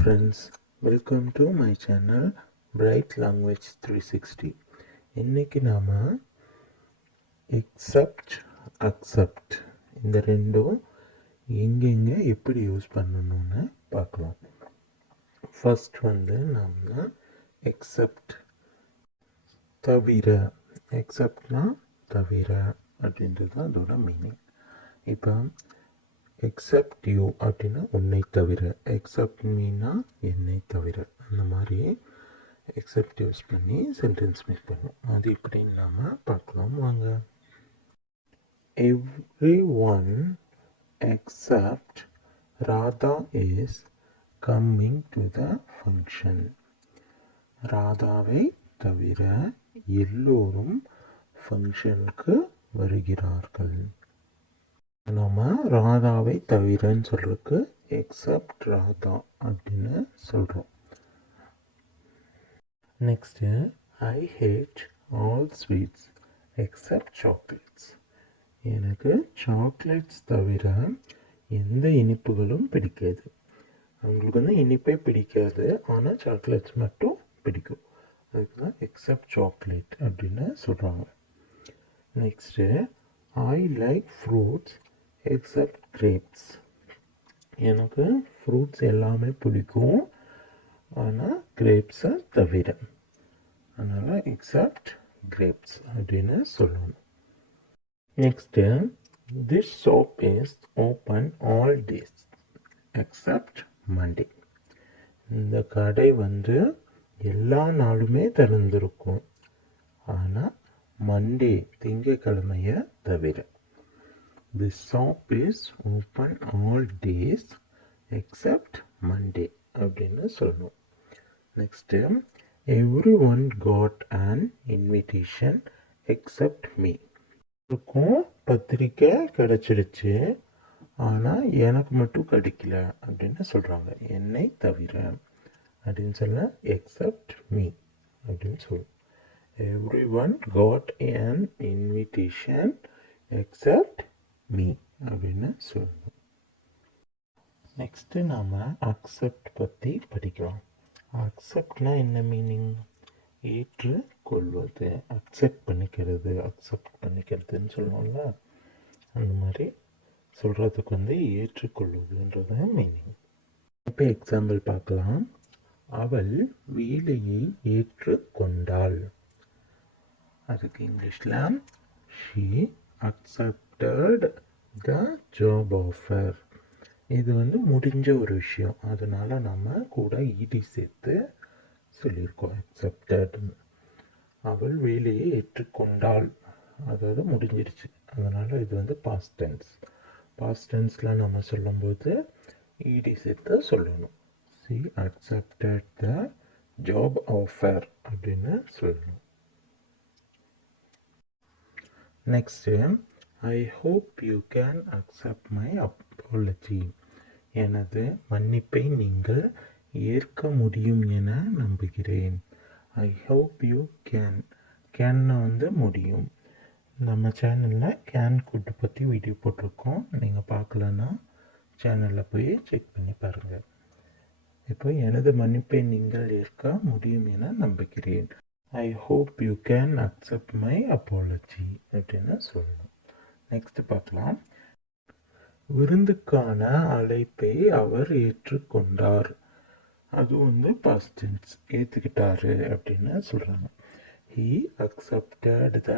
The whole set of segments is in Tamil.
friends, welcome to my channel Bright Language 360. இன்னைக்கு நாம accept இந்த ரெண்டும் எங்கெங்க எப்படி யூஸ் பண்ணணும்னு பார்க்கலாம். ஃபர்ஸ்ட் வந்து நாம accept தவிர, acceptனா தவிர அப்படின்றது அதோட மீனிங். இப்போ except you அப்படின்னா உன்னை தவிர, except meனா என்னை தவிர, அந்த மாதிரி except யூஸ் பண்ணி சென்டென்ஸ் மேக் பண்ணும். அது இப்படின்னு நாம பார்க்கலாம் வாங்க. Everyone except Radha is coming to the function. ராதாவை தவிர எல்லோரும் ஃபங்க்ஷனுக்கு வருகிறார்கள். நம்ம ராதாவை தவிரன்னு சொல்றதுக்கு எக்ஸப்ட் ராதா அப்படின்னு சொல்கிறோம். Next I hate all sweets except chocolates. எனக்கு சாக்லேட்ஸ் தவிர எந்த இனிப்புகளும் பிடிக்காது. அவங்களுக்கு வந்து இனிப்பே பிடிக்காது, ஆனால் சாக்லேட்ஸ் மட்டும் பிடிக்கும். அதுக்கு தான் எக்ஸப்ட் சாக்லேட் அப்படின்னு சொல்கிறாங்க. Next I like fruits accept grapes. எனக்கு ஃப்ரூட்ஸ் எல்லாமே பிடிக்கும், ஆனால் கிரேப்ஸை தவிர. அதனால் எக்ஸப்ட் கிரேப்ஸ் அப்படின்னு சொல்லணும். Next this shop is open all days accept Monday. இந்த கடை வந்து எல்லா நாளுமே திறந்திருக்கும், ஆனால் மண்டே திங்கக்கிழமையை தவிர. This shop is open all days except Monday அப்படின்னு சொல்லணும். Next every one got an invitation accept me. இருக்கும் பத்திரிக்கை கிடச்சிருச்சு, ஆனால் எனக்கு மட்டும் கிடைக்கல அப்படின்னு சொல்கிறாங்க. என்னை தவிர அப்படின்னு சொல்ல எக்ஸப்ட் மீ அப்படின்னு சொல்லுவோம். Every one got an invitation accept me அப்படின்னு சொல்லணும். நெக்ஸ்ட்டு நாம் அக்செப்ட் பற்றி படிக்கலாம். அக்செப்ட்னா என்ன மீனிங்? ஏற்றுக்கொள்வது, அக்செப்ட் பண்ணிக்கிறதுன்னு சொல்லுவோம்ல, அந்த மாதிரி சொல்கிறதுக்கு வந்து ஏற்றுக்கொள்வதுன்றது மீனிங். இப்போ எக்ஸாம்பிள் பார்க்கலாம். அவள் வேலையை ஏற்றுக்கொண்டாள். அதுக்கு இங்கிலீஷில் she accepted the job offer. இது வந்து முடிஞ்ச ஒரு விஷயம், அதனால் நம்ம கூட ஈடி சேர்த்து சொல்லியிருக்கோம் accepted. அவள் வேலையை ஏற்றுக்கொண்டாள், அதாவது முடிஞ்சிருச்சு, அதனால் இது வந்து past tense. past tenseல நம்ம சொல்லும்போது ஈடி சேர்த்து சொல்லணும். she accepted the job offer அப்படின்னு சொல்லணும். Next I hope you can accept my apology. எனது மன்னிப்பை நீங்கள் ஏற்க முடியும் என நம்புகிறேன். ஐ ஹோப் யூ கேன்னா வந்து முடியும். நம்ம சேனலில் கேன் குட் பற்றி வீடியோ போட்டிருக்கோம், நீங்கள் பார்க்கலன்னா சேனலில் போய் செக் பண்ணி பாருங்கள். இப்போ எனது மன்னிப்பை நீங்கள் ஏற்க முடியும் என நம்புகிறேன். I hope you can accept my apology அப்படின்னு சொல்லணும். நெக்ஸ்ட் பார்க்கலாம். விருந்துக்கான அழைப்பை அவர் ஏற்றுக்கொண்டார். அது வந்து பாஸ்ட் டென்ஸ், ஏற்றுக்கிட்டாரு அப்படின்னு சொல்கிறாங்க. He accepted the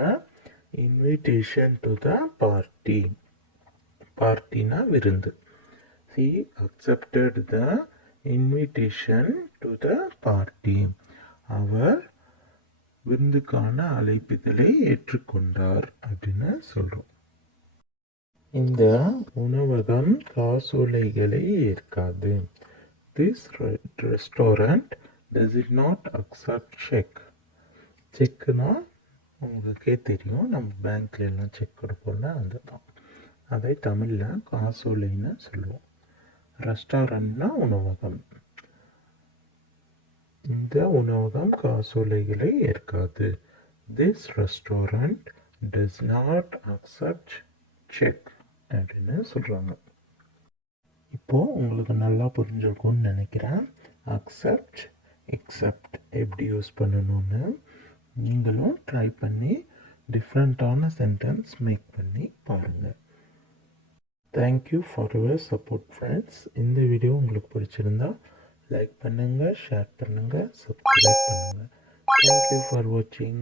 invitation to the party. பார்ட்டினா விருந்து. He accepted the invitation to the party. அவர் விருந்துக்கான அழைப்புதலை ஏற்றுக்கொண்டார் அப்படின்னு சொல்கிறோம். இந்த உணவகம் காசோலைகளை ஏற்காது. This restaurant does it not accept cheque. செக்குனா உங்களுக்கே தெரியும், நம்ம பேங்க்ல எல்லாம் செக் கொடுப்போம்ல, அதுதான். அதை தமிழில் காசோலைன்னு சொல்லுவோம். ரெஸ்டாரண்ட்னா உணவகம். இந்த உணவகம் காசோலைகளை ஏற்காது. This restaurant does not accept cheque அப்படின்னு சொல்கிறாங்க. இப்போது உங்களுக்கு நல்லா புரிஞ்சிருக்கும்னு நினைக்கிறேன். அக்செப்ட், எக்ஸெப்ட் எப்படி யூஸ் பண்ணணும்னு நீங்களும் ட்ரை பண்ணி டிஃப்ரெண்ட்டான சென்டென்ஸ் மேக் பண்ணி பாருங்கள். Thank you for your support friends. இந்த வீடியோ உங்களுக்கு பிடிச்சிருந்தா லைக் பண்ணுங்கள், ஷேர் பண்ணுங்கள், சப்ஸ்கிரைப் பண்ணுங்கள். தேங்க்யூ ஃபார் வாட்சிங்.